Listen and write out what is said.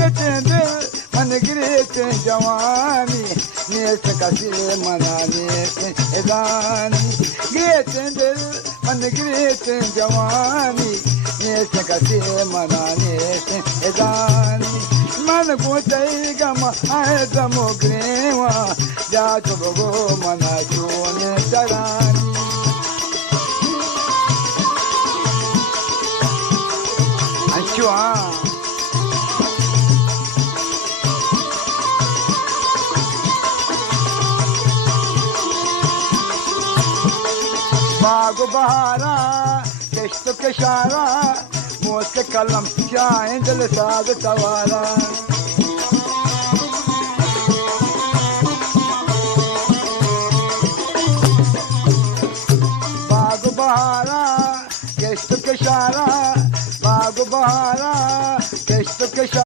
दिल मन गिरत जवानी नेस कसी मना नेस एदानी गिरत दिल मन गिरत जवानी नेस कसी मना नेस एदानी मन गोचई गम आए दमो ग्रेवा जा चुबगो मना चोने चरानी अच्छा बाग बहारा किश्त किशारा मौत के कलम चाहे दिल साग सवारा बाग बहारा किश्त किशारा बाग बहारा किश्त किशारा